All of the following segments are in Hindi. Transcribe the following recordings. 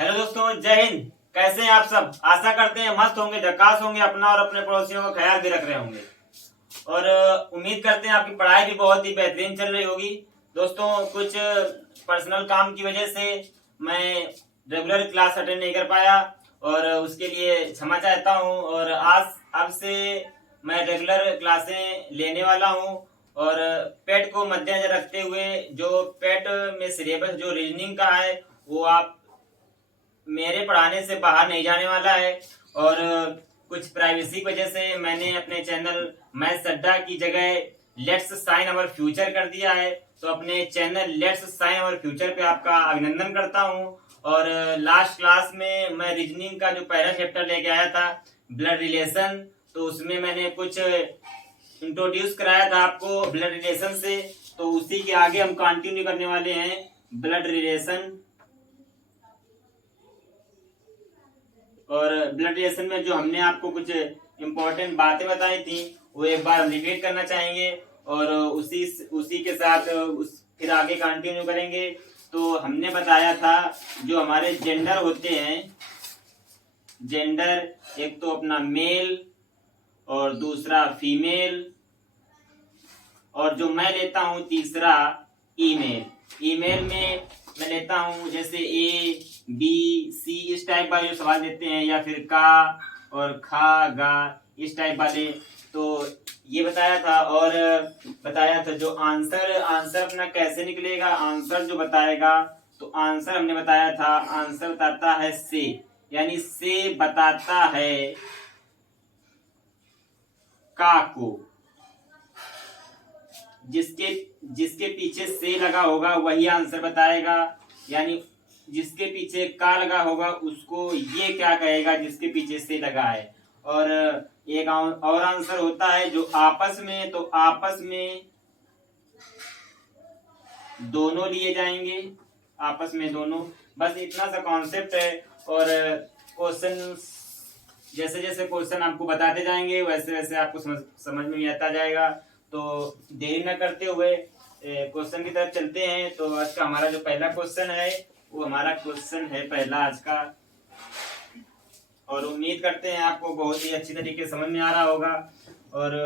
हेलो दोस्तों, जय हिंद। कैसे हैं आप सब? आशा करते हैं मस्त होंगे, झकास होंगे, अपना और अपने पड़ोसियों का ख्याल भी रख रहे होंगे। और उम्मीद करते हैं आपकी पढ़ाई भी बहुत ही बेहतरीन चल रही होगी। दोस्तों, कुछ पर्सनल काम की वजह से मैं रेगुलर क्लास अटेंड नहीं कर पाया और उसके लिए क्षमा चाहता हूं। और आज अब से मैं रेगुलर क्लासें लेने वाला हूं। और पेट को मद्देनजर रखते हुए जो पेट में सिलेबस जो रीजनिंग का है वो आप मेरे पढ़ाने से बाहर नहीं जाने वाला है। और कुछ प्राइवेसी की वजह से मैंने अपने चैनल मैथ्स अड्डा की जगह लेट्स साइन अवर फ्यूचर कर दिया है। तो अपने channel let's sign our future पे आपका अभिनंदन करता हूं। और लास्ट क्लास में मैं रीजनिंग का जो पहला चैप्टर लेके आया था, ब्लड रिलेशन, तो उसमें मैंने कुछ इंट्रोड्यूस कराया था आपको ब्लड रिलेशन से। तो उसी के आगे हम कंटिन्यू करने वाले हैं ब्लड रिलेशन। और ब्लड रिलेशन में जो हमने आपको कुछ इम्पोर्टेंट बातें बताई थी वो एक बार हम रिपीट करना चाहेंगे और उसी उसी के साथ फिर आगे कंटिन्यू करेंगे। तो हमने बताया था जो हमारे जेंडर होते हैं, जेंडर एक तो अपना मेल और दूसरा फीमेल, और जो मैं लेता हूं तीसरा ईमेल। ईमेल में मैं लेता हूं जैसे ए बी सी इस टाइप वाले जो सवाल देते हैं, या फिर का और खा गा इस टाइप वाले। तो ये बताया था। और बताया था जो आंसर आंसर अपना कैसे निकलेगा, आंसर जो बताएगा, तो आंसर हमने बताया था आंसर बताता है से, यानी से बताता है का को। जिसके जिसके पीछे से लगा होगा वही आंसर बताएगा, यानी जिसके पीछे का लगा होगा उसको ये क्या कहेगा जिसके पीछे से लगा है। और एक और आंसर होता है जो आपस में, तो आपस में दोनों लिए जाएंगे, आपस में दोनों। बस इतना सा कॉन्सेप्ट है। और क्वेश्चन जैसे जैसे क्वेश्चन आपको बताते जाएंगे वैसे वैसे आपको समझ में आता जाएगा। तो देरी न करते हुए क्वेश्चन की तरफ चलते हैं। तो आज का हमारा जो पहला क्वेश्चन है वो हमारा क्वेश्चन है पहला आज का, और उम्मीद करते हैं आपको बहुत ही अच्छी तरीके से समझ में आ रहा होगा। और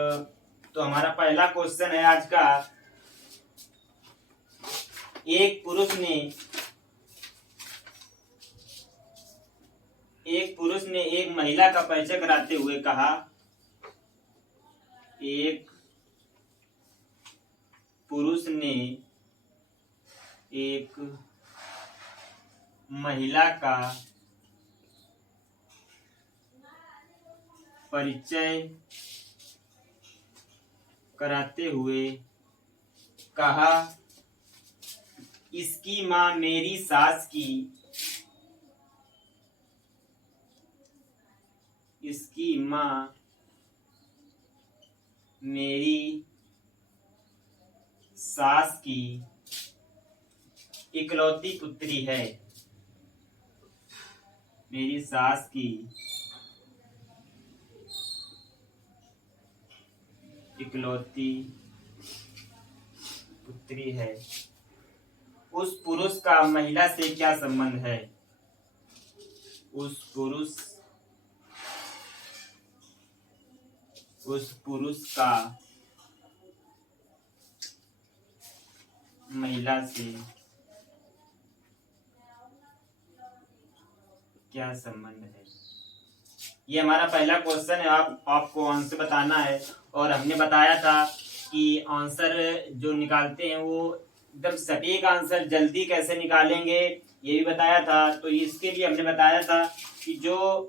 तो हमारा पहला क्वेश्चन है आज का, एक पुरुष ने एक महिला का परिचय कराते हुए कहा, एक पुरुष ने एक महिला का परिचय कराते हुए कहा, इसकी मां मेरी सास की, इसकी मां मेरी सास की इकलौती पुत्री है, मेरी सास की इकलौती पुत्री है। उस पुरुष का महिला से क्या संबंध है? उस पुरुष का महिला से क्या संबंध है? ये हमारा पहला क्वेश्चन है। आपको आंसर बताना है। और हमने बताया था कि आंसर जो निकालते हैं वो एकदम सटीक आंसर जल्दी कैसे निकालेंगे ये भी बताया था। तो इसके लिए हमने बताया था कि जो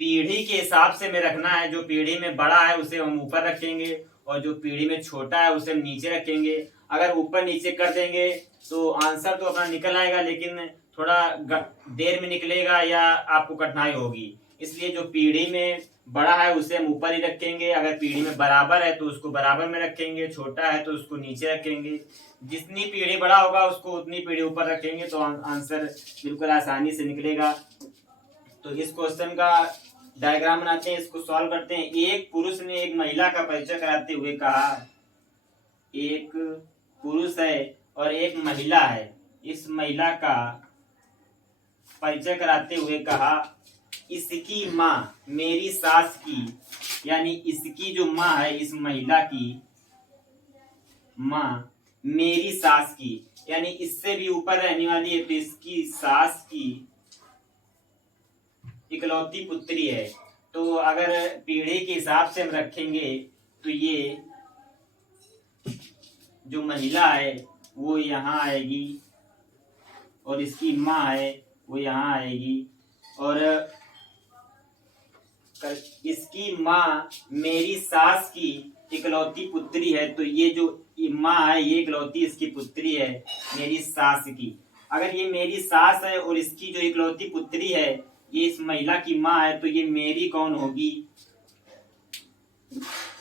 पीढ़ी के हिसाब से में रखना है, जो पीढ़ी में बड़ा है उसे हम ऊपर रखेंगे और जो पीढ़ी में छोटा है उसे हम नीचे रखेंगे। अगर ऊपर नीचे कर देंगे तो आंसर तो अपना निकल आएगा, लेकिन थोड़ा देर में निकलेगा या आपको कठिनाई होगी। इसलिए जो पीढ़ी में बड़ा है उसे हम ऊपर ही रखेंगे, अगर पीढ़ी में बराबर है तो उसको बराबर में रखेंगे, छोटा है तो उसको नीचे रखेंगे। जितनी पीढ़ी बड़ा होगा उसको उतनी पीढ़ी ऊपर रखेंगे, तो आंसर बिल्कुल आसानी से निकलेगा। तो इस क्वेश्चन का डायग्राम बनाते हैं, इसको सॉल्व करते हैं। एक पुरुष ने एक महिला का परिचय कराते हुए कहा, एक पुरुष है और एक महिला है, इस महिला का परिचय कराते हुए कहा, इसकी माँ मेरी सास की, यानी इसकी जो माँ है, इस महिला की माँ मेरी सास की, यानी इससे भी ऊपर रहने वाली है, तो इसकी सास की इकलौती पुत्री है। तो अगर पीढ़ी के हिसाब से हम रखेंगे तो ये जो महिला है वो यहाँ आएगी और इसकी माँ है वो यहाँ आएगी, और इसकी माँ मेरी सास की इकलौती पुत्री है, तो ये जो माँ है ये इकलौती इसकी पुत्री है मेरी सास की। अगर ये मेरी सास है और इसकी जो इकलौती पुत्री है ये इस महिला की माँ है, तो ये मेरी कौन होगी?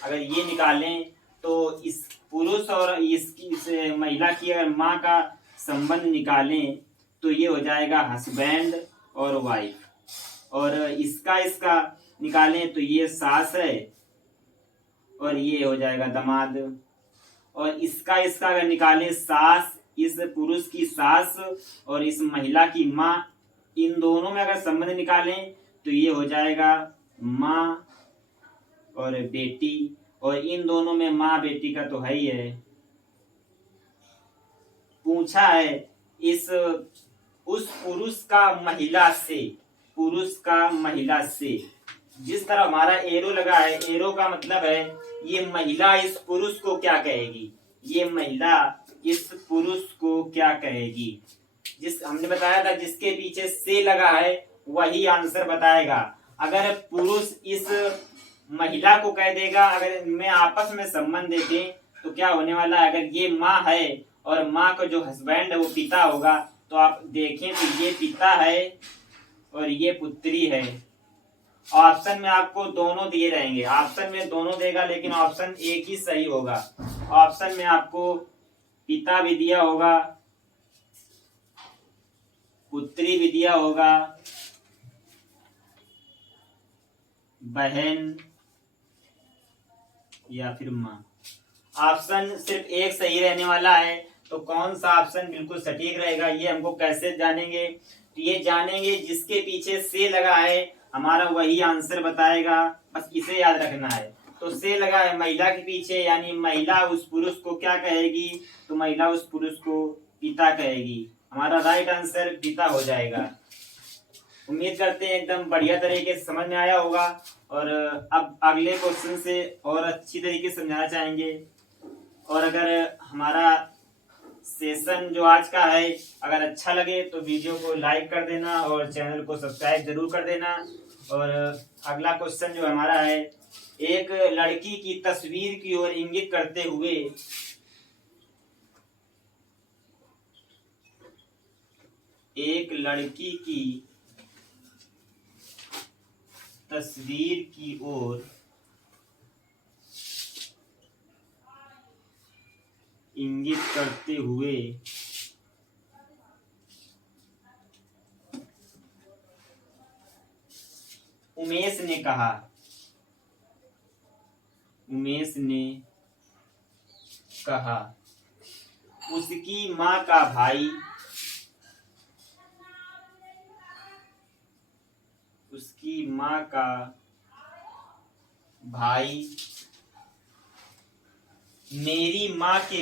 अगर ये निकालें तो इस पुरुष और इसकी इस महिला की अगर माँ का संबंध निकालें तो ये हो जाएगा हस्बैंड और वाइफ, और इसका निकालें तो ये सास है और ये हो जाएगा दामाद, और इसका अगर निकालें सास, इस पुरुष की सास और इस महिला की माँ, इन दोनों में अगर संबंध निकालें तो ये हो जाएगा माँ और बेटी, और इन दोनों में माँ बेटी का तो है ही है। पूछा है उस पुरुष का महिला से, जिस तरह हमारा एरो लगा है, एरो का मतलब है ये महिला इस पुरुष को क्या कहेगी, ये महिला इस पुरुष को क्या कहेगी। जिस हमने बताया था जिसके पीछे से लगा है वही आंसर बताएगा। अगर पुरुष इस महिला को कह देगा, अगर इनमें आपस में संबंध देखें तो क्या होने वाला है, अगर ये माँ है और माँ का जो हस्बैंड है वो पिता होगा, तो आप देखें तो ये पिता है और ये पुत्री है। ऑप्शन में आपको दोनों दिए रहेंगे, ऑप्शन में दोनों देगा लेकिन ऑप्शन एक ही सही होगा। ऑप्शन में आपको पिता भी दिया होगा, पुत्री भी दिया होगा, बहन या फिर माँ। ऑप्शन सिर्फ एक सही रहने वाला है, तो कौन सा ऑप्शन बिल्कुल सटीक रहेगा ये हमको कैसे जानेंगे? तो ये जानेंगे जिसके पीछे से लगा है हमारा वही आंसर बताएगा, बस इसे याद रखना है। तो से लगा है महिला के पीछे, यानी महिला उस पुरुष को क्या कहेगी, तो महिला उस पुरुष को पिता कहेगी। हमारा राइट आंसर पिता हो जाएगा। उम्मीद करते हैं एकदम बढ़िया तरीके से समझ में आया होगा, और अब अगले क्वेश्चन से और अच्छी तरीके से समझाना चाहेंगे। और अगर हमारा सेशन जो आज का है अगर अच्छा लगे तो वीडियो को लाइक कर देना और चैनल को सब्सक्राइब जरूर कर देना। और अगला क्वेश्चन जो हमारा है, एक लड़की की तस्वीर की ओर इंगित करते हुए एक लड़की की तस्वीर की ओर इंगित करते हुए उमेश ने कहा उसकी माँ का भाई मेरी माँ के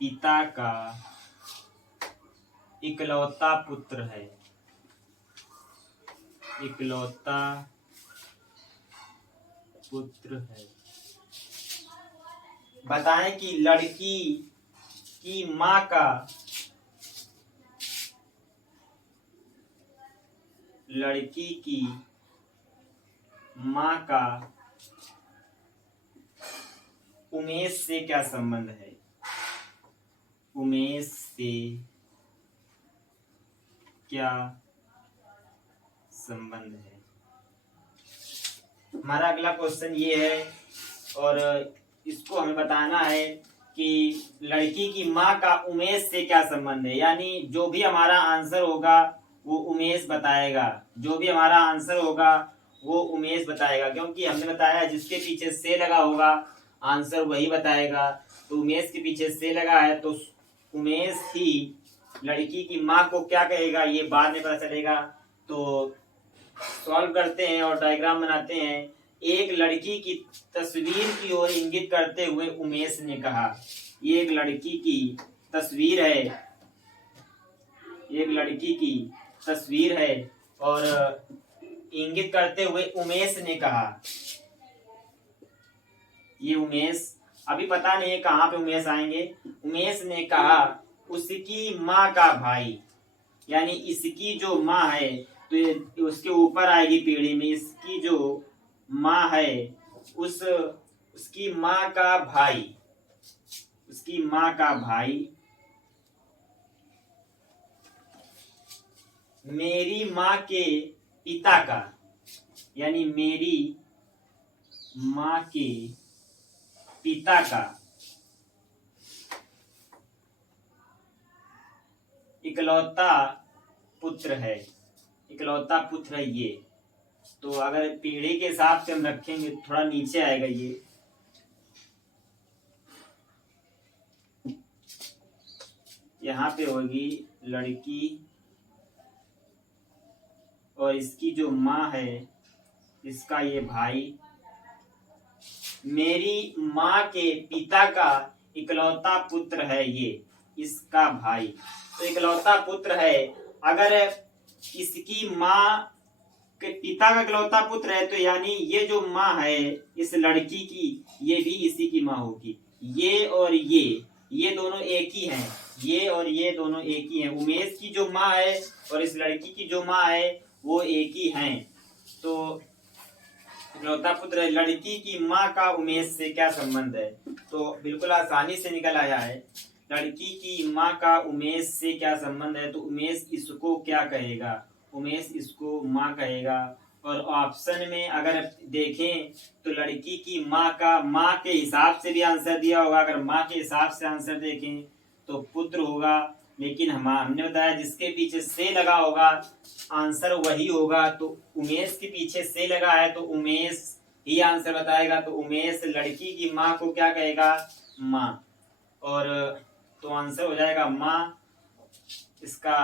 पिता का इकलौता पुत्र है। बताएं कि लड़की की माँ का उमेश से क्या संबंध है? हमारा अगला क्वेश्चन ये है, और इसको हमें बताना है कि लड़की की माँ का उमेश से क्या संबंध है। यानी जो भी हमारा आंसर होगा वो उमेश बताएगा, क्योंकि हमने बताया जिसके पीछे से लगा होगा आंसर वही बताएगा। तो उमेश के पीछे से लगा है तो उमेश ही लड़की की माँ को क्या कहेगा ये बाद में पता चलेगा। तो सॉल्व करते हैं और डायग्राम बनाते हैं। एक लड़की की तस्वीर की ओर इंगित करते हुए उमेश ने कहा। ये एक लड़की की तस्वीर है, एक लड़की की तस्वीर है और इंगित करते हुए उमेश ने कहा। ये उमेश, अभी पता नहीं है कहाँ पे उमेश आएंगे। उमेश ने कहा उसकी माँ का भाई, यानी इसकी जो माँ है तो उसके ऊपर आएगी पीढ़ी में। इसकी जो माँ है उसकी माँ का भाई, उसकी माँ का भाई मेरी माँ के पिता का, यानी मेरी माँ के पिता का इकलौता पुत्र है, इकलौता पुत्र है ये। तो अगर पीढ़ी के हिसाब से हम रखेंगे थोड़ा नीचे आएगा ये। यहाँ पे होगी लड़की और इसकी जो माँ है इसका ये भाई मेरी माँ के पिता का इकलौता पुत्र है ये, इसका भाई। तो इकलौता पुत्र है, अगर इसकी माँ के पिता का इकलौता पुत्र है तो यानी ये जो माँ है इस लड़की की ये भी इसी की माँ होगी। ये और ये दोनों एक ही हैं, ये और ये दोनों एक ही हैं। उमेश की जो माँ है और इस लड़की की जो माँ है वो एक ही हैं। तो इकलौता पुत्र है, लड़की की माँ का उमेश से क्या संबंध है? तो बिल्कुल आसानी से निकल आया है। लड़की की माँ का उमेश से क्या संबंध है? तो उमेश इसको क्या कहेगा? उमेश इसको माँ कहेगा। और ऑप्शन में अगर देखें तो लड़की की माँ का माँ के हिसाब से भी आंसर दिया होगा। अगर माँ के हिसाब से आंसर देखें तो पुत्र होगा, लेकिन हमने बताया जिसके पीछे से लगा होगा आंसर वही होगा। तो उमेश के पीछे से लगा है तो उमेश ही आंसर बताएगा। तो उमेश लड़की की माँ को क्या कहेगा? माँ। और तो आंसर हो जाएगा माँ। इसका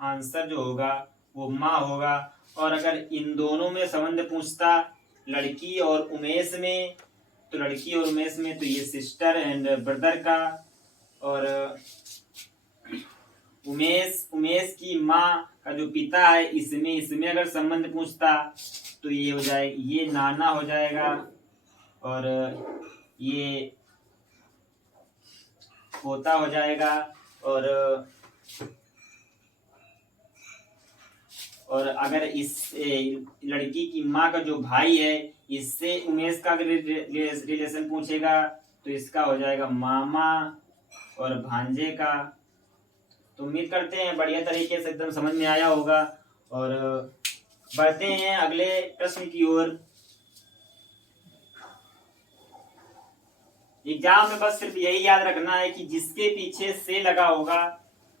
आंसर जो होगा वो माँ होगा। और अगर इन दोनों में संबंध पूछता लड़की और उमेश में, तो लड़की और उमेश में तो ये सिस्टर एंड ब्रदर का। और उमेश की माँ का जो पिता है इसमें अगर संबंध पूछता तो ये हो जाए, ये नाना हो जाएगा और ये पोता हो जाएगा। और अगर इस लड़की की माँ का जो भाई है इससे उमेश का रिलेशन पूछेगा तो इसका हो जाएगा मामा और भांजे का। तो उम्मीद करते हैं बढ़िया तरीके से एकदम समझ में आया होगा। और बढ़ते हैं अगले प्रश्न की ओर। एग्जाम में बस सिर्फ यही याद रखना है कि जिसके पीछे से लगा होगा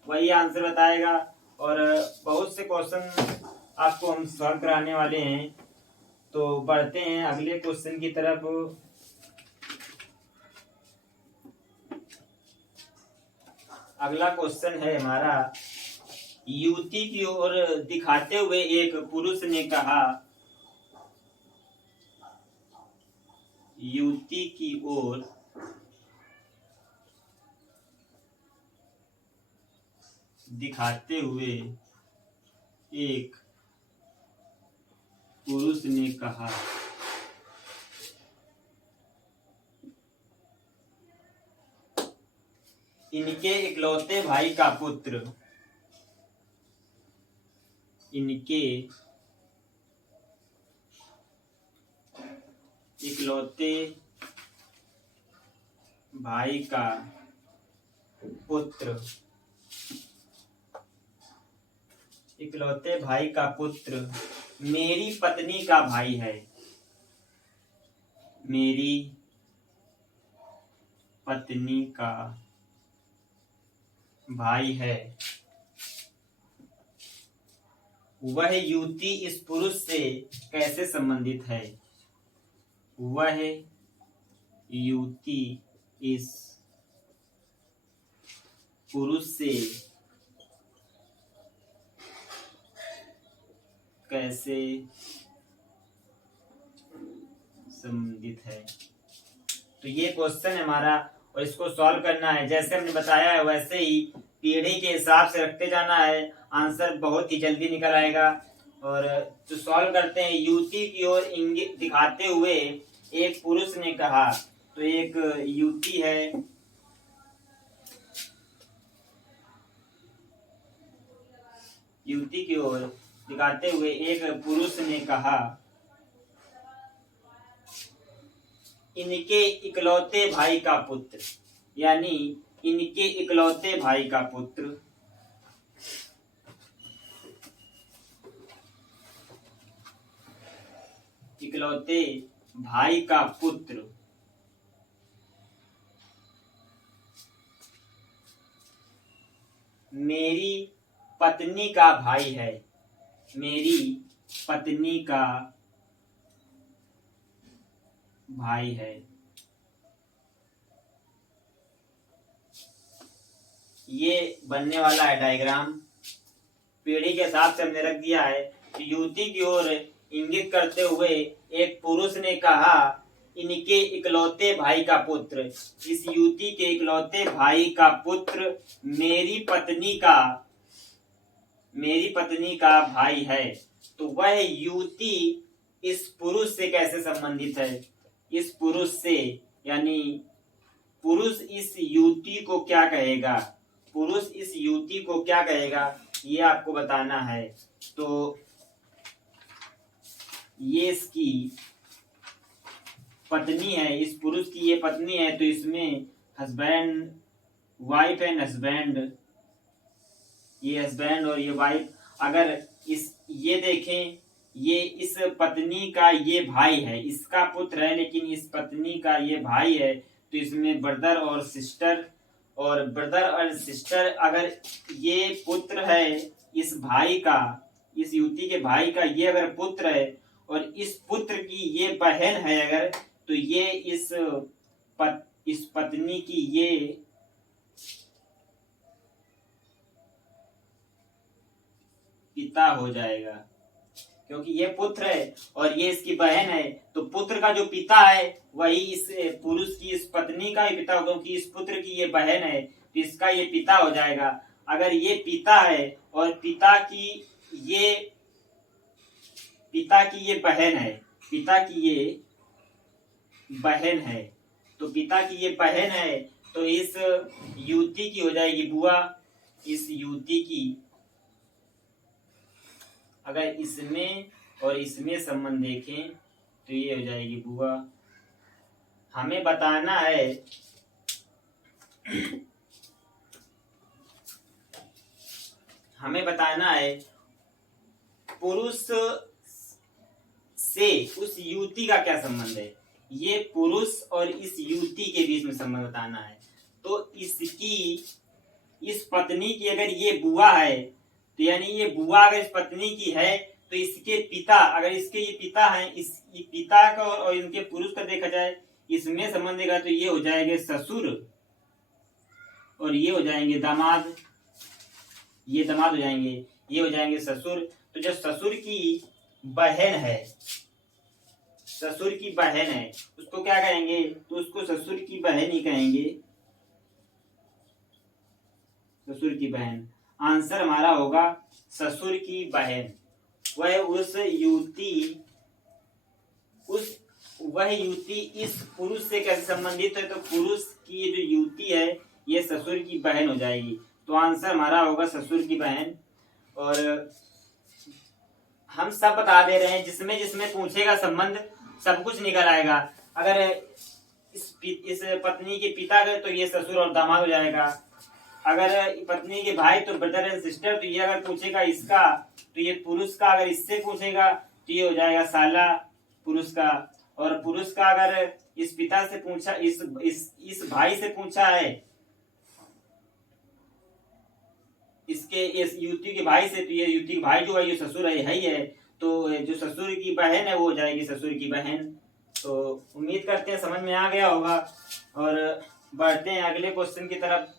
वही आंसर बताएगा। और बहुत से क्वेश्चन आपको हम सॉल्व कराने वाले हैं। तो बढ़ते हैं अगले क्वेश्चन की तरफ। अगला क्वेश्चन है हमारा, युवती की ओर दिखाते हुए एक पुरुष ने कहा। युवती की ओर दिखाते हुए एक पुरुष ने कहा। इनके इकलौते भाई का पुत्र, इनके इकलौते भाई का पुत्र, इकलौते भाई का पुत्र मेरी पत्नी का भाई है, मेरी पत्नी का भाई है। वह युवती इस पुरुष से कैसे संबंधित है? वह युवती इस पुरुष से कैसे संबंधित है। तो ये क्वेश्चन है हमारा और इसको सॉल्व करना है। जैसे हमने बताया है वैसे ही पीढ़ी के हिसाब से रखते जाना है, आंसर बहुत ही जल्दी निकल आएगा। और जो सॉल्व करते हैं, युवती की ओर इंगित दिखाते हुए एक पुरुष ने कहा। तो एक युवती है, युवती की ओर दिखाते हुए एक पुरुष ने कहा, इनके इकलौते भाई का पुत्र, यानी इनके इकलौते भाई का पुत्र इकलौते भाई का पुत्र मेरी पत्नी का भाई है, मेरी पत्नी का भाई है। ये बनने वाला है डायग्राम। पीढ़ी के हिसाब से हमने रख दिया है। तो युवती की ओर इंगित करते हुए एक पुरुष ने कहा, इनके इकलौते भाई का पुत्र, इस युवती के इकलौते भाई का पुत्र मेरी पत्नी का भाई है। तो वह युवती इस पुरुष से कैसे संबंधित है। इस पुरुष से, यानी पुरुष इस युवती को क्या कहेगा, पुरुष इस युवती को क्या कहेगा, ये आपको बताना है। तो ये इसकी पत्नी है, इस पुरुष की ये पत्नी है। तो इसमें हस्बैंड, वाइफ एंड हस्बैंड, ये हस्बैंड और ये वाइफ। अगर ये देखें, ये इस पत्नी का ये भाई है, इसका पुत्र है, लेकिन इस पत्नी का ये भाई है। तो इसमें ब्रदर और सिस्टर, और ब्रदर और सिस्टर, अगर ये पुत्र है इस भाई का, इस युवती के भाई का ये अगर पुत्र है और इस पुत्र की ये बहन है अगर, तो ये इस पत्नी की ये पिता हो जाएगा, क्योंकि ये पुत्र है और ये इसकी बहन है। तो पुत्र का जो पिता है वही इस पुरुष की इस पत्नी का ही पिता होगा, क्योंकि इस पुत्र की ये बहन है, तो इसका ये पिता हो जाएगा। अगर ये पिता है और पिता की ये बहन है, पिता की ये बहन है, तो पिता की ये बहन है, तो इस युवती की हो जाएगी बुआ। इस युवती की अगर इसमें और इसमें संबंध देखें तो ये हो जाएगी बुआ। हमें बताना है पुरुष से उस युवती का क्या संबंध है। ये पुरुष और इस युवती के बीच में संबंध बताना है। तो इसकी इस पत्नी की अगर ये बुआ है, तो यानी ये बुआ अगर इस पत्नी की है, तो इसके पिता, अगर इसके ये पिता हैं, इस पिता का और इनके पुरुष का देखा जाए, इसमें संबंध देगा तो ये हो जाएंगे ससुर और ये हो जाएंगे दामाद, ये दामाद हो जाएंगे, ये हो जाएंगे ससुर। तो जो ससुर की बहन है, ससुर की बहन है, उसको क्या कहेंगे, तो उसको ससुर की बहन ही कहेंगे, ससुर की बहन। आंसर हमारा होगा ससुर की बहन। वह युवती इस पुरुष से कैसे संबंधित है, तो पुरुष की जो युवती है ये ससुर की बहन हो जाएगी। तो आंसर हमारा होगा ससुर की बहन। और हम सब बता दे रहे हैं, जिसमें जिसमें पूछेगा संबंध सब कुछ निकल आएगा। अगर इस पत्नी के पिता का तो ये ससुर और दामाद हो जाएगा। अगर पत्नी के भाई तो ब्रदर एंड सिस्टर। तो ये अगर पूछेगा इसका, तो ये पुरुष का अगर इससे पूछेगा तो ये हो जाएगा साला पुरुष का। और पुरुष का अगर इस पिता से पूछा, इस भाई से पूछा है, इसके इस युवती के भाई से, तो ये युवती के भाई जो है ये ससुर है ही है। तो जो ससुर की बहन है वो हो जाएगी ससुर की बहन। तो उम्मीद करते हैं समझ में आ गया होगा और बढ़ते हैं अगले क्वेश्चन की तरफ।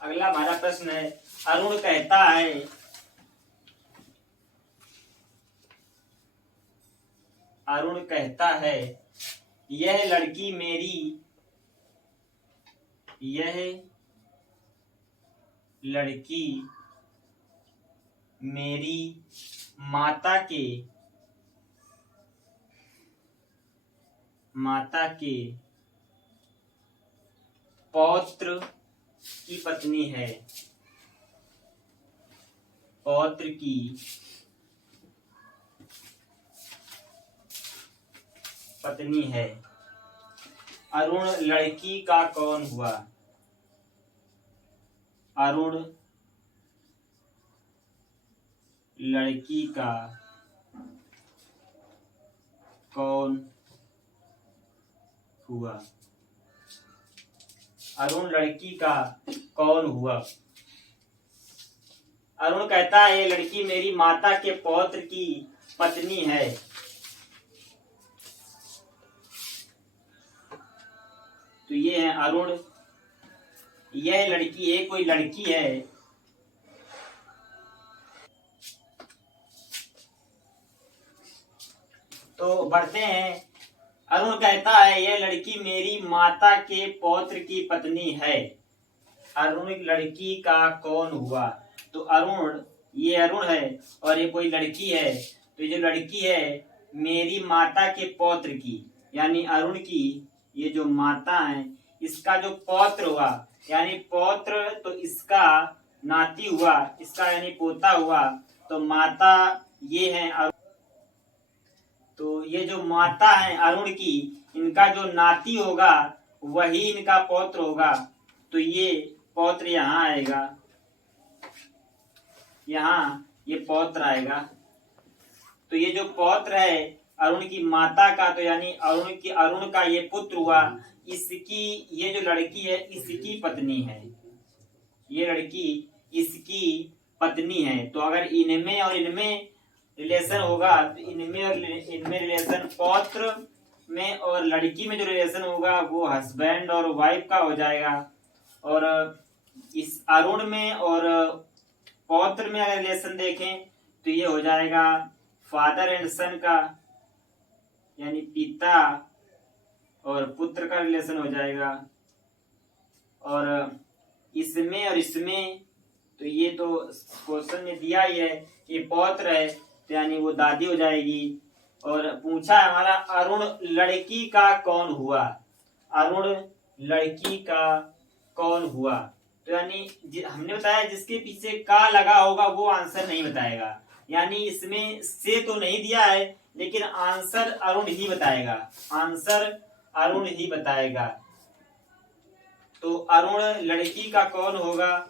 अगला हमारा प्रश्न है, अरुण कहता है अरुण कहता है यह लड़की मेरी माता के पौत्र की पत्नी है। पौत्र की पत्नी है। अरुण लड़की का कौन हुआ? अरुण लड़की का कौन हुआ? अरुण लड़की का कौन हुआ? अरुण कहता है ये लड़की मेरी माता के पौत्र की पत्नी है। तो ये है अरुण, यह लड़की एक कोई लड़की है। तो बढ़ते हैं। अरुण कहता है यह लड़की मेरी माता के पौत्र की पत्नी है। अरुण लड़की का कौन हुआ? तो अरुण, ये अरुण है और ये कोई लड़की है। तो ये जो लड़की है मेरी माता के पौत्र की, यानी अरुण की ये जो माता है इसका जो पौत्र हुआ, यानी पौत्र तो इसका नाती हुआ, इसका यानी पोता हुआ। तो माता ये है अरुण। तो ये जो माता है अरुण की, इनका जो नाती होगा वही इनका पौत्र होगा। तो ये पौत्र यहाँ आएगा, यहाँ ये पौत्र आएगा। तो ये जो पौत्र है अरुण की माता का, तो यानी अरुण का ये पुत्र हुआ। इसकी ये जो लड़की है इसकी पत्नी है। ये लड़की इसकी पत्नी है। तो अगर इनमें और इनमें रिलेशन होगा तो इनमें और इनमें रिलेशन, पौत्र में और लड़की में जो रिलेशन होगा वो हस्बैंड और वाइफ का हो जाएगा। और इस अरुण में और पौत्र में अगर रिलेशन देखें तो ये हो जाएगा फादर एंड सन का, यानी पिता और पुत्र का रिलेशन हो जाएगा। और इसमें और इसमें, तो ये तो क्वेश्चन में दिया ही है कि पौत्र है तो यानी वो दादी हो जाएगी। और पूछा है हमारा अरुण लड़की का कौन हुआ? अरुण लड़की का कौन हुआ? तो यानी हमने बताया जिसके पीछे का लगा होगा वो आंसर नहीं बताएगा। यानी इसमें से तो नहीं दिया है लेकिन आंसर अरुण ही बताएगा। आंसर अरुण ही बताएगा। तो अरुण लड़की का कौन होगा?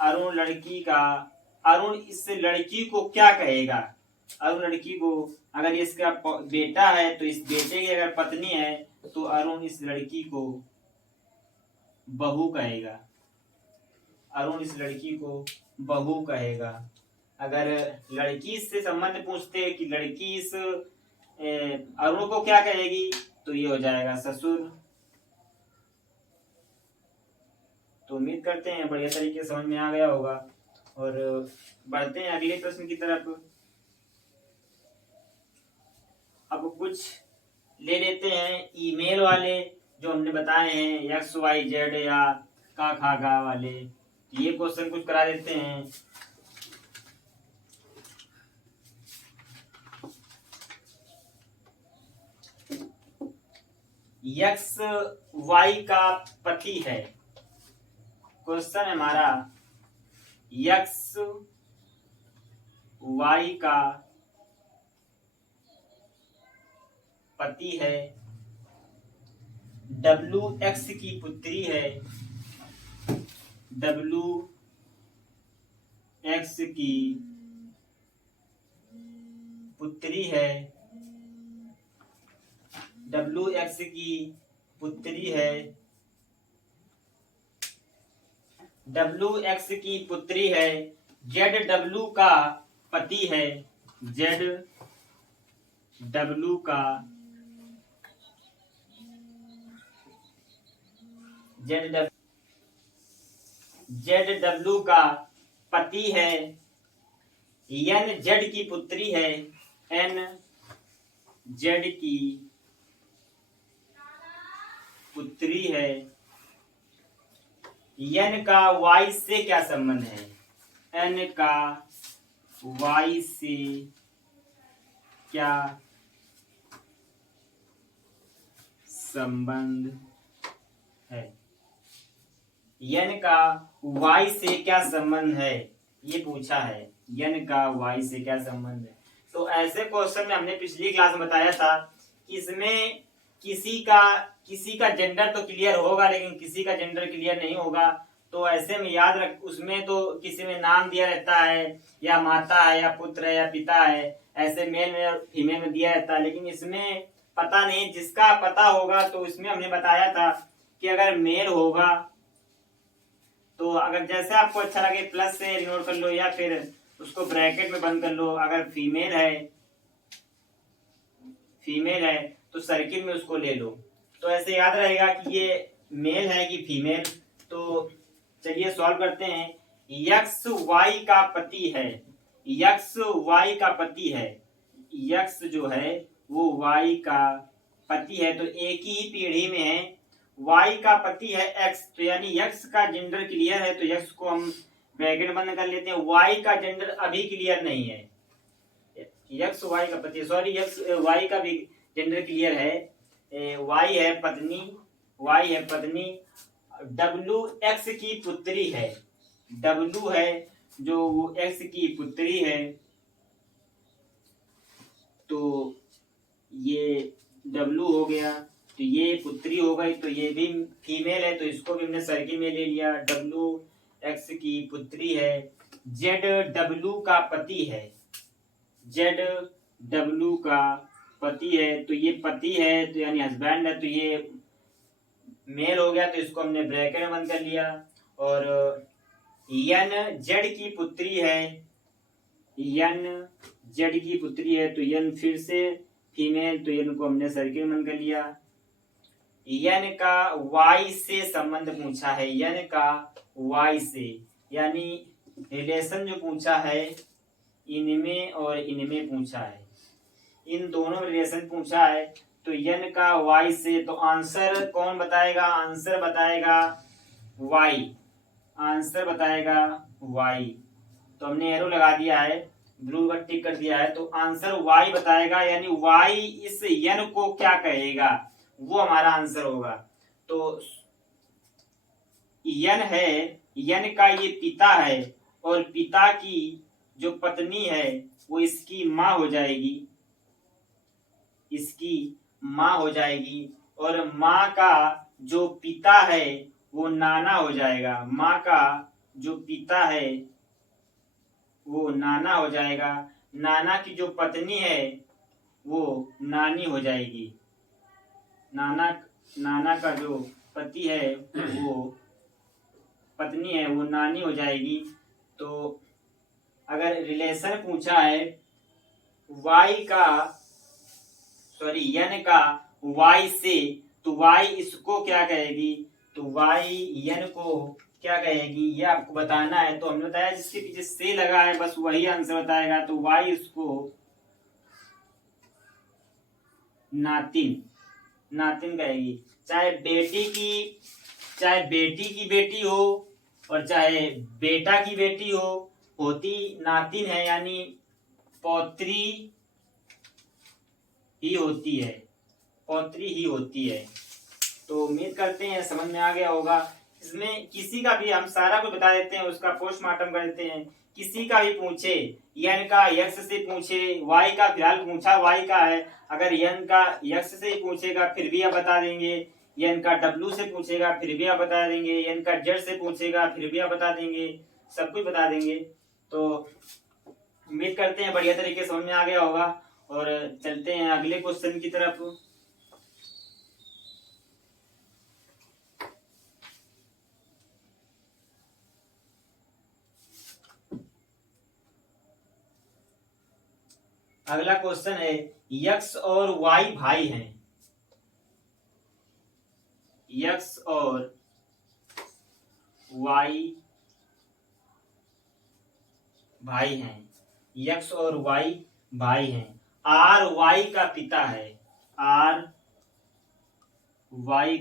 अरुण लड़की का, अरुण इस लड़की को क्या कहेगा? अरुण लड़की को, अगर इसका बेटा है तो इस बेटे की अगर पत्नी है तो अरुण इस लड़की को बहू कहेगा। अरुण इस लड़की को बहू कहेगा। अगर लड़की से संबंध पूछते हैं कि लड़की इस अरुण को क्या कहेगी तो ये हो जाएगा ससुर। तो उम्मीद करते हैं बढ़िया तरीके से समझ में आ गया होगा और बढ़ते हैं अगले प्रश्न की तरफ। अब कुछ ले लेते हैं ईमेल वाले जो हमने बताए हैं XYZ या का खा गा वाले। ये क्वेश्चन कुछ करा देते हैं। XY का पति है। क्वेश्चन है हमारा XY का पति है, WX की पुत्री है, WX की पुत्री है डब्लू एक्स की पुत्री है, डब्लू एक्स की पुत्री है, जेड डब्लू का पति है, जेड डब्लू का जेड डब्लू का पति है, एन जेड की पुत्री है, एन जेड की पुत्री है, एन का वाई से क्या संबंध है, एन का वाई से क्या संबंध है, एन का वाई से क्या संबंध है, ये पूछा है, एन का वाई से क्या संबंध है। तो ऐसे क्वेश्चन में हमने पिछली क्लास में बताया था कि इसमें किसी का जेंडर तो क्लियर होगा लेकिन किसी का जेंडर क्लियर नहीं होगा। तो ऐसे में याद रख, उसमें तो किसी में नाम दिया रहता है, या माता है, या पुत्र है, या पिता है, ऐसे मेल में और फीमेल में दिया रहता है, लेकिन इसमें पता नहीं। जिसका पता होगा तो इसमें हमने बताया था कि अगर मेल होगा तो अगर जैसे आपको अच्छा लगे प्लस से इग्नोर कर लो या फिर उसको ब्रैकेट में बंद कर लो। अगर फीमेल है तो सर्किल में उसको ले लो। तो ऐसे याद रहेगा कि ये मेल है कि फीमेल। तो चलिए सॉल्व करते हैं। यक्स वाई का पति है, यक्स वाई का पति है, यक्स जो है वो वाई का पति है, तो एक ही पीढ़ी में है। वाई का पति है एक्स, तो यानी यक्स का जेंडर क्लियर है, तो यक्स को हम ब्रैकेट बंद कर लेते हैं। वाई का जेंडर अभी क्लियर नहीं है, यक्स वाई का पति, सॉरी यक्स वाई का भी जेंडर क्लियर है। वाई है पत्नी, वाई है पत्नी, डब्लू एक्स की पुत्री है, डब्लू है जो एक्स की पुत्री है। तो ये डब्लू हो गया, तो ये पुत्री हो गई, तो ये भी फीमेल है, तो इसको भी हमने सर्किल में ले लिया। डब्लू एक्स की पुत्री है, जेड डब्लू का पति है, जेड डब्लू का पति है, तो ये पति है तो यानी हस्बैंड है, तो ये मेल हो गया, तो इसको हमने ब्रैकेट में बंद कर लिया। और एन जेड की पुत्री है, एन जेड की पुत्री है, तो एन फिर से फीमेल, तो एन को हमने सर्किल में बंद कर लिया। एन का वाई से संबंध पूछा है, एन का वाई से, यानी रिलेशन जो पूछा है इनमें और इनमें पूछा है, इन दोनों में रिलेशन पूछा है। तो एन का वाई से, तो आंसर कौन बताएगा, आंसर बताएगा वाई, आंसर बताएगा वाई। तो हमने एरो लगा दिया है, ब्लू का टिक कर दिया है, तो आंसर वाई बताएगा, यानी वाई इस एन को क्या कहेगा वो हमारा आंसर होगा। तो एन है, एन का ये पिता है, और पिता की जो पत्नी है वो इसकी माँ हो जाएगी, इसकी माँ हो जाएगी, और माँ का जो पिता है वो नाना हो जाएगा, माँ का जो पिता है वो नाना हो जाएगा, नाना की जो पत्नी है वो नानी हो जाएगी, नाना का जो पति है वो पत्नी है वो नानी हो जाएगी। तो अगर रिलेशन पूछा है वाई का, सॉरी एन का वाई से, तो वाई इसको क्या कहेगी, तो वाई एन को क्या कहेगी ये आपको बताना है। तो हमने बताया जिसके पीछे से लगा है बस वही आंसर बताएगा। तो वाई इसको नातिन, नातिन कहेगी। चाहे बेटी की बेटी हो और चाहे बेटा की बेटी हो, होती नातिन है, यानी पौत्री ही होती है, पौत्री ही होती है। तो उम्मीद करते हैं समझ में आ गया होगा। इसमें किसी का भी हम सारा कुछ बता देते हैं, उसका पोस्टमार्टम कर देते हैं। किसी का भी पूछे, एन का यक्स से पूछे, वाई का फिलहाल पूछा वाई का है, अगर एन का यक्स से पूछेगा फिर भी आप बता देंगे, एन का डब्लू से पूछेगा फिर भी आप बता देंगे, एन का जेड से पूछेगा फिर भी आप बता देंगे, सब कुछ बता देंगे। तो उम्मीद करते हैं बढ़िया तरीके से समझ में आ गया होगा, और चलते हैं अगले क्वेश्चन की तरफ। अगला क्वेश्चन है, यक्स और वाई भाई हैं, यक्स और वाई भाई हैं, यक्स और वाई भाई हैं, आर वाई का पिता है, आर वाई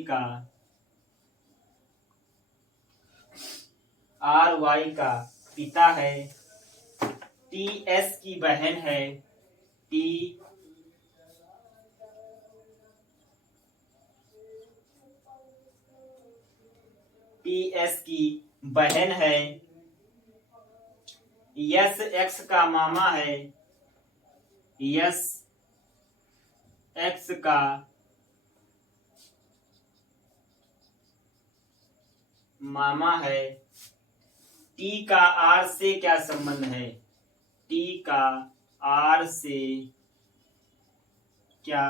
का पिता है, टी एस की बहन है, टी एस की बहन है, यस एक्स का मामा है, यस एक्स का मामा है, टी का आर से क्या संबंध है, टी का आर से क्या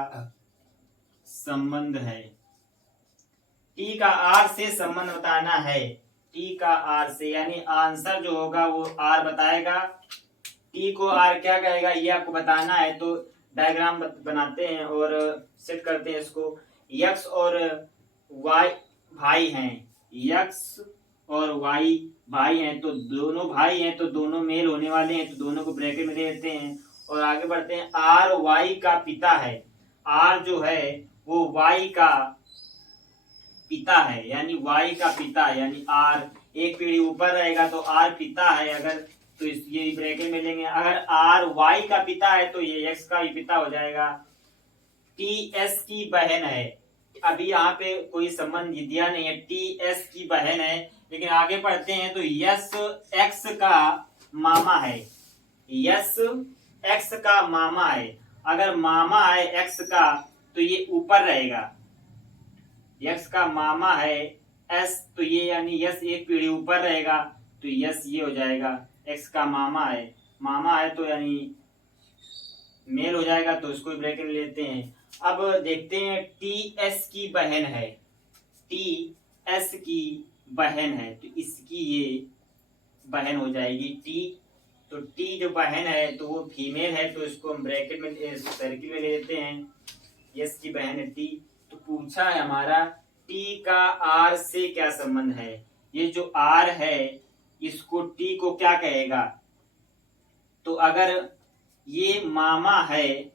संबंध है, टी का आर से संबंध बताना है, टी का आर से, यानी आंसर जो होगा वो आर बताएगा, टी को आर क्या कहेगा ये आपको बताना है। तो डायग्राम बनाते हैं और सेट करते हैं इसको। यक्स और वाई भाई हैं, यक्स और वाई भाई हैं, तो दोनों भाई हैं तो दोनों मेल होने वाले हैं, तो दोनों को ब्रैकेट में दे देते हैं और आगे बढ़ते हैं। आर वाई का पिता है, आर जो है वो वाई का पिता है, यानी वाई का पिता, यानी आर एक पीढ़ी ऊपर रहेगा तो आर पिता है, अगर तो ये ब्रैकेट में लेंगे। अगर आर वाई का पिता है तो ये एक्स का भी पिता हो जाएगा। टी एस की बहन है, अभी यहाँ पे कोई संबंध दिया नहीं है, टी एस की बहन है, लेकिन आगे पढ़ते हैं तो यस एक्स का मामा है, यस एक्स का मामा है, अगर मामा है एक्स का तो ये ऊपर रहेगा, यक्स का मामा है एस, तो ये यानी यस एक पीढ़ी ऊपर रहेगा, तो यस ये हो जाएगा, एक्स का मामा है तो यानी मेल हो जाएगा, तो इसको ब्रैकेट में लेते हैं। अब देखते हैं टी एस की बहन है, टी एस की बहन है, तो इसकी ये बहन हो जाएगी टी, तो टी जो बहन है तो वो फीमेल है, तो इसको हम ब्रैकेट में सर्किल में ले लेते हैं, यस की बहन है टी। तो पूछा है हमारा टी का आर से क्या संबंध है, ये जो आर है इसको टी को क्या कहेगा, तो अगर ये मामा है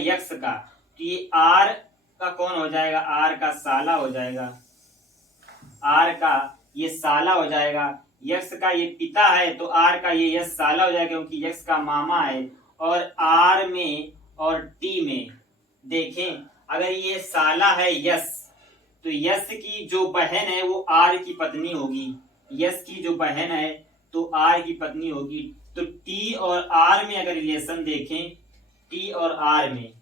यक्स का, तो ये आर का कौन हो जाएगा, आर का साला हो जाएगा, आर का ये साला हो जाएगा, यक्स का ये पिता है तो आर का ये यस साला हो जाएगा, क्योंकि यक्स का मामा है। और आर में और टी में देखें, अगर ये साला है यस, तो यस की जो बहन है वो आर की पत्नी होगी, यस की जो बहन है तो आर की पत्नी होगी, तो टी और आर में अगर रिलेशन देखें, टी और आर में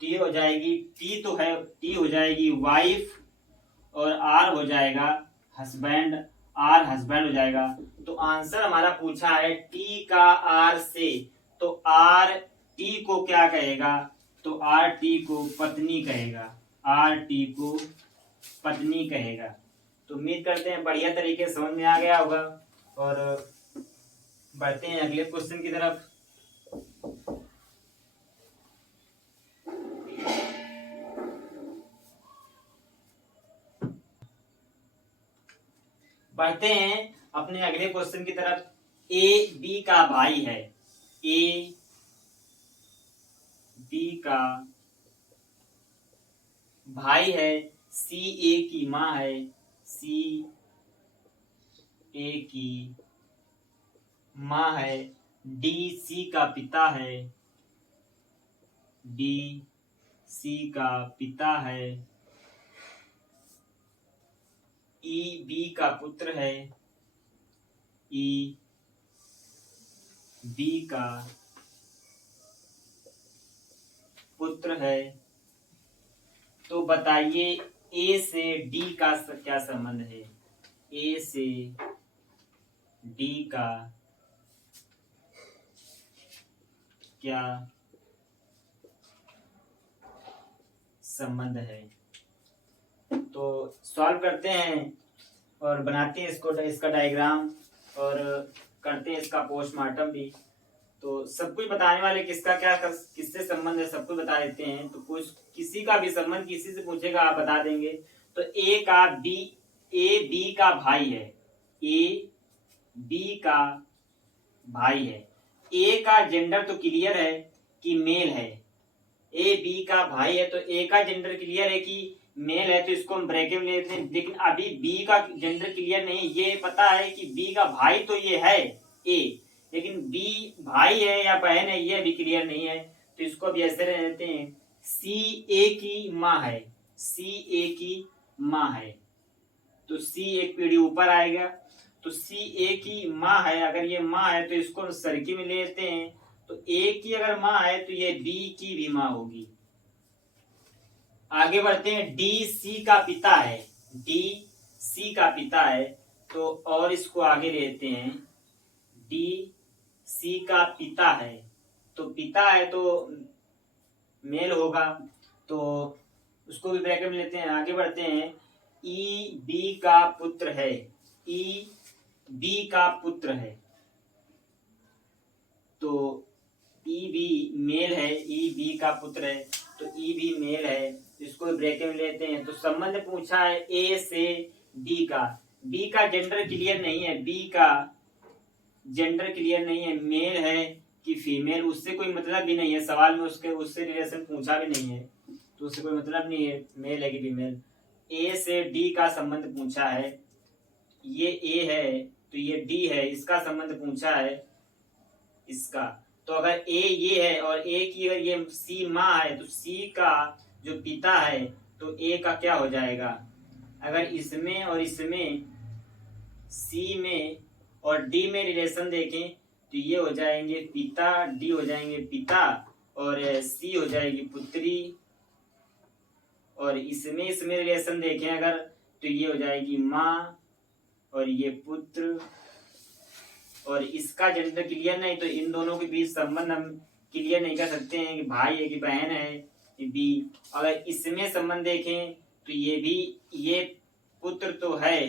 टी हो जाएगी, टी तो है, टी हो जाएगी वाइफ और आर हो जाएगा हस्बैंड, आर हस्बैंड हो जाएगा। तो आंसर हमारा पूछा है टी का आर से, तो आर टी को क्या कहेगा, तो आर टी को पत्नी कहेगा, आर टी को पत्नी कहेगा। तो उम्मीद करते हैं बढ़िया तरीके से समझ में आ गया होगा और बढ़ते हैं अगले क्वेश्चन की तरफ। बढ़ते हैं अपने अगले क्वेश्चन की तरफ। ए बी का भाई है, ए बी का भाई है, सी ए की माँ है, सी ए की माँ है, डी सी का पिता है, डी सी का पिता है, ई बी का पुत्र है, ई बी का पुत्र है। तो बताइए ए से डी का क्या संबंध है, ए से डी का क्या संबंध है। तो सॉल्व करते हैं और बनाते हैं इसका डायग्राम और करते हैं इसका पोस्टमार्टम भी। तो सब कुछ बताने वाले किसका क्या किससे संबंध है सब कुछ बता देते हैं। तो कुछ किसी का भी संबंध किसी से पूछेगा आप बता देंगे। तो ए बी का भाई है, ए बी का भाई है। ए का जेंडर तो क्लियर है कि मेल है, ए बी का भाई है तो ए का जेंडर क्लियर है कि मेल है, तो इसको हम ब्रैकेट में लेते हैं। लेकिन अभी बी का जेंडर क्लियर नहीं है, ये पता है कि बी का भाई तो ये है ए, लेकिन बी भाई है या बहन है ये भी क्लियर नहीं है। तो इसको भी ऐसे रह देते हैं, सी ए की माँ है, सी ए की माँ है, तो सी एक पीढ़ी ऊपर आएगा। तो सी ए की माँ है, अगर ये माँ है तो इसको सर्किल में लेते हैं। तो ए की अगर माँ है तो ये बी की भी माँ होगी। आगे बढ़ते हैं, डी सी का पिता है, डी सी का पिता है, तो और इसको आगे लेते हैं, डी सी का पिता है, तो पिता है तो मेल होगा, तो उसको भी ब्रैकेट में लेते हैं। आगे बढ़ते हैं, ई बी का पुत्र है, ई बी का पुत्र है, तो ई बी मेल है, ई बी का पुत्र है, तो ई बी मेल है, इसको ब्रैकेट में लेते हैं। तो संबंध पूछा है ए से डी का, बी का जेंडर क्लियर नहीं है, बी का जेंडर क्लियर नहीं है, मेल है कि फीमेल उससे कोई मतलब भी नहीं है, सवाल में उससे रिलेशन पूछा भी नहीं है, तो उससे कोई मतलब नहीं है मेल है कि फीमेल। ए से डी का संबंध पूछा है, ये ए है तो ये डी है, इसका संबंध पूछा है इसका। तो अगर ए ये है और ए की अगर ये सी माँ है, तो सी का जो पिता है तो ए का क्या हो जाएगा, अगर इसमें और इसमें सी में और डी में रिलेशन देखें तो ये हो जाएंगे पिता, डी हो जाएंगे पिता और सी हो जाएगी पुत्री, और इसमें रिलेशन देखें अगर तो ये हो जाएगी माँ और ये पुत्र, और इसका जेंडर क्लियर नहीं तो इन दोनों के बीच संबंध हम क्लियर नहीं कर सकते हैं कि भाई है कि बहन है कि बी। अगर इसमें संबंध देखें तो ये भी, ये पुत्र तो है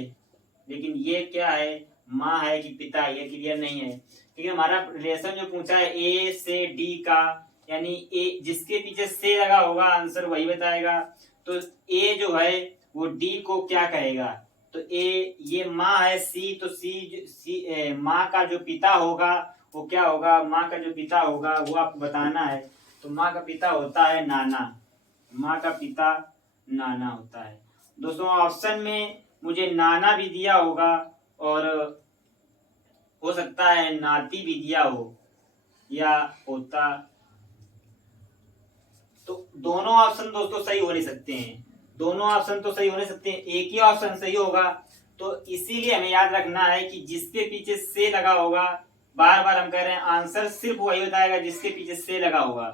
लेकिन ये क्या है, माँ है कि पिता, ये क्लियर नहीं है। क्योंकि हमारा रिलेशन जो पूछा है ए से डी का, यानी ए जिसके पीछे से लगा होगा आंसर वही बताएगा। तो ए जो है वो डी को क्या कहेगा, तो ए ये माँ है सी, तो सी माँ का जो पिता होगा वो क्या होगा, माँ का जो पिता होगा वो आपको बताना है। तो माँ का पिता होता है नाना, माँ का पिता नाना होता है। दोस्तों ऑप्शन में मुझे नाना भी दिया होगा और हो सकता है नाती भी दिया हो या होता, तो दोनों ऑप्शन दोस्तों सही हो नहीं सकते हैं, दोनों ऑप्शन तो सही हो नहीं सकते हैं, एक ही ऑप्शन सही होगा। तो इसीलिए हमें याद रखना है कि जिसके पीछे से लगा होगा, बार बार हम कह रहे हैं आंसर सिर्फ वही बताएगा जिसके पीछे से लगा होगा।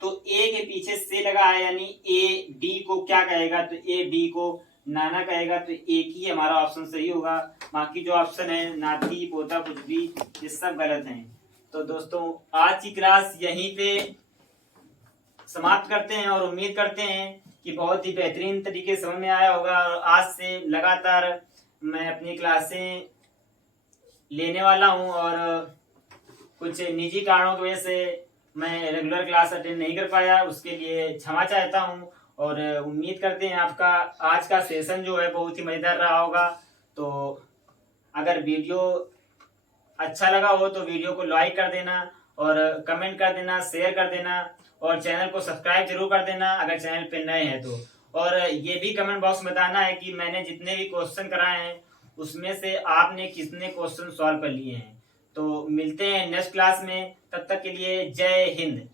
तो ए के पीछे से लगा है यानी ए डी को क्या कहेगा, तो ए बी को नाना कहेगा, तो एक ही हमारा ऑप्शन सही होगा। बाकी जो ऑप्शन है नाती पोता कुछ भी ये सब गलत हैं। तो दोस्तों आज की क्लास यहीं पे समाप्त करते हैं और उम्मीद करते हैं कि बहुत ही बेहतरीन तरीके से समझ में आया होगा। और आज से लगातार मैं अपनी क्लासें लेने वाला हूं और कुछ निजी कारणों की वजह से मैं रेगुलर क्लास अटेंड नहीं कर पाया, उसके लिए क्षमा चाहता हूं। और उम्मीद करते हैं आपका आज का सेशन जो है बहुत ही मज़ेदार रहा होगा। तो अगर वीडियो अच्छा लगा हो तो वीडियो को लाइक कर देना और कमेंट कर देना, शेयर कर देना और चैनल को सब्सक्राइब जरूर कर देना अगर चैनल पे नए हैं तो। और ये भी कमेंट बॉक्स में बताना है कि मैंने जितने भी क्वेश्चन कराए हैं उसमें से आपने कितने क्वेश्चन सॉल्व कर लिए हैं। तो मिलते हैं नेक्स्ट क्लास में, तब तक के लिए जय हिंद।